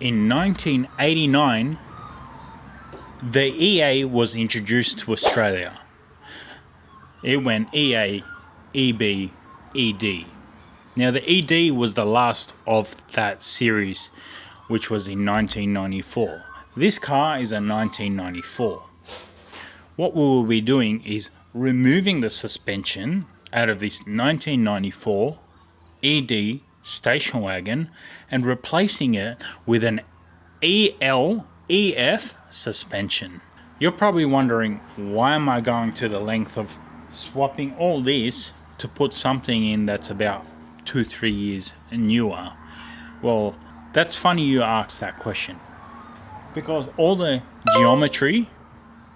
In 1989, the EA was introduced to Australia. It went EA, EB, ED. Now the ED was the last of that series, which was in 1994. This car is a 1994. What we will be doing is removing the suspension out of this 1994 ED station wagon and replacing it with an EF suspension. You're probably wondering, why am I going to the length of swapping all this to put something in that's about 2-3 years newer? Well, that's funny you ask that question, because all the geometry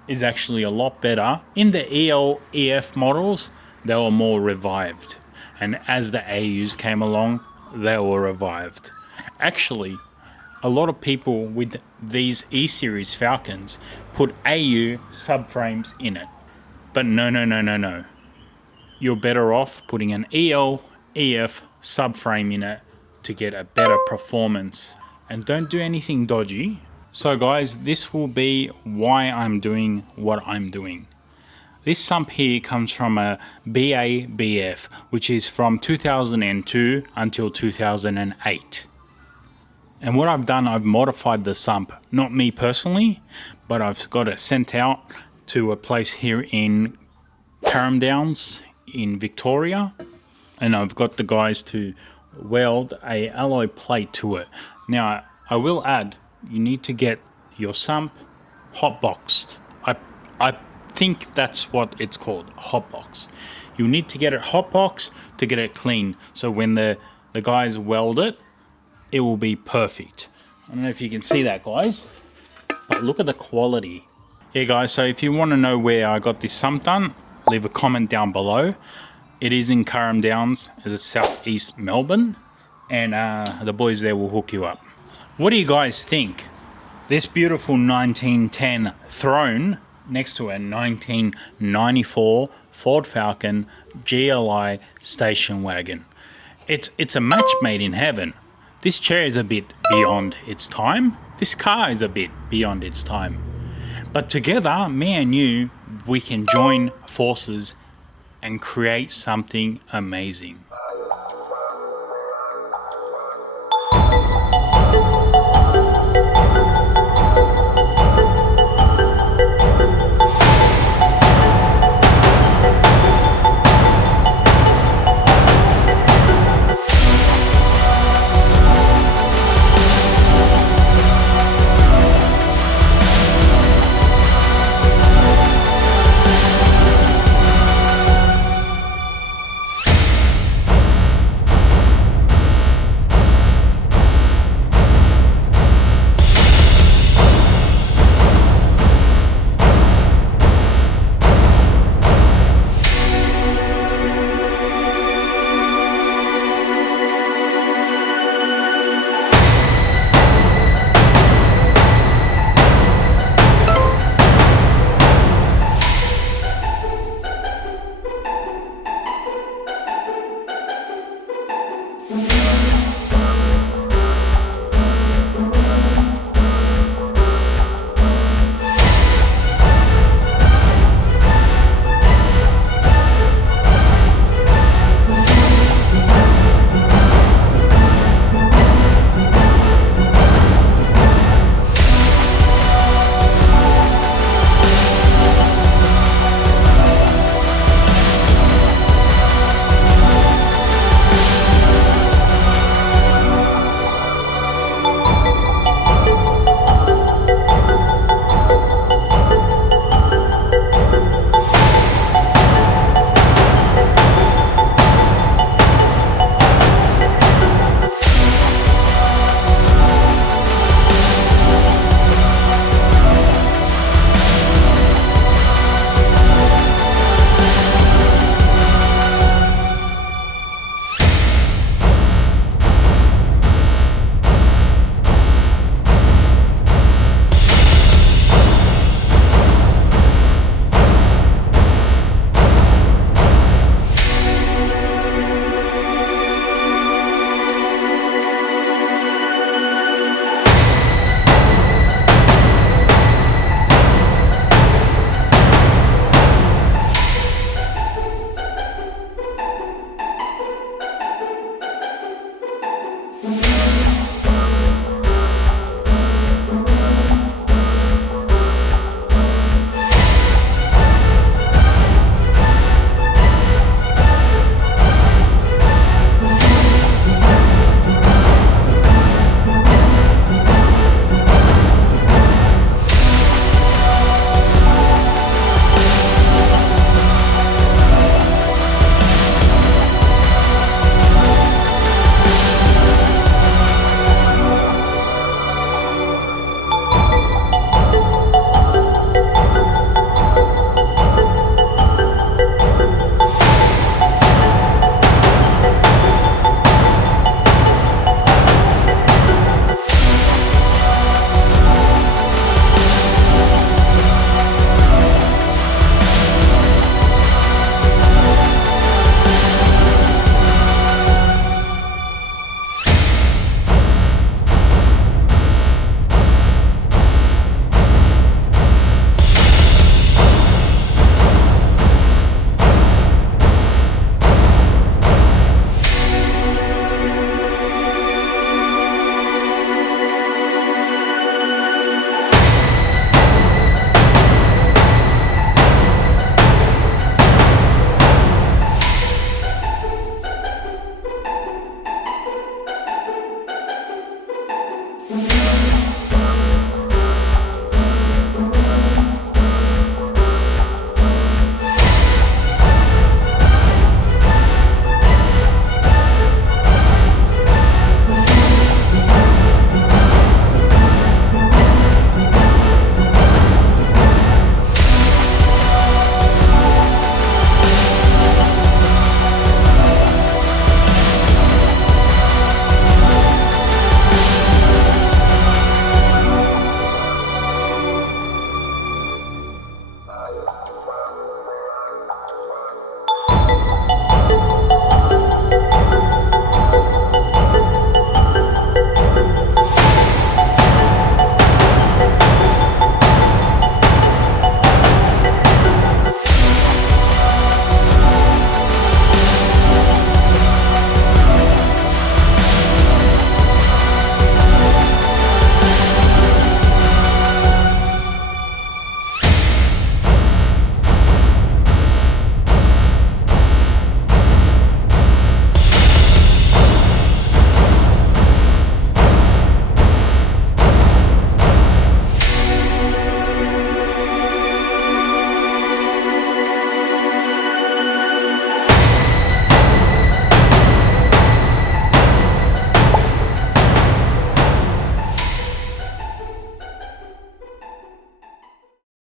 is actually a lot better. In the EF models, they were more revived, and as the AUs came along, they were revived. Actually, a lot of people with these E-Series Falcons put AU subframes in it. But no. You're better off putting an EF subframe in it to get a better performance. And don't do anything dodgy. So guys, this will be why I'm doing what I'm doing. This sump here comes from a BABF, which is from 2002 until 2008. And what I've done, I've modified the sump. Not me personally, but I've got it sent out to a place here in Carrum Downs in Victoria. And I've got the guys to weld a alloy plate to it. Now, I will add, you need to get your sump hotboxed. I think that's what it's called, hotbox. You need to get it hotboxed to get it clean. So when the guys weld it, it will be perfect. I don't know if you can see that, guys, but look at the quality. Yeah, guys, so if you want to know where I got this sump done, leave a comment down below. It is in Carrum Downs, it's southeast Melbourne, and the boys there will hook you up. What do you guys think? This beautiful 1910 throne next to a 1994 Ford Falcon GLI station wagon. It's a match made in heaven. This chair is a bit beyond its time. This car is a bit beyond its time. But together, me and you, we can join forces and create something amazing.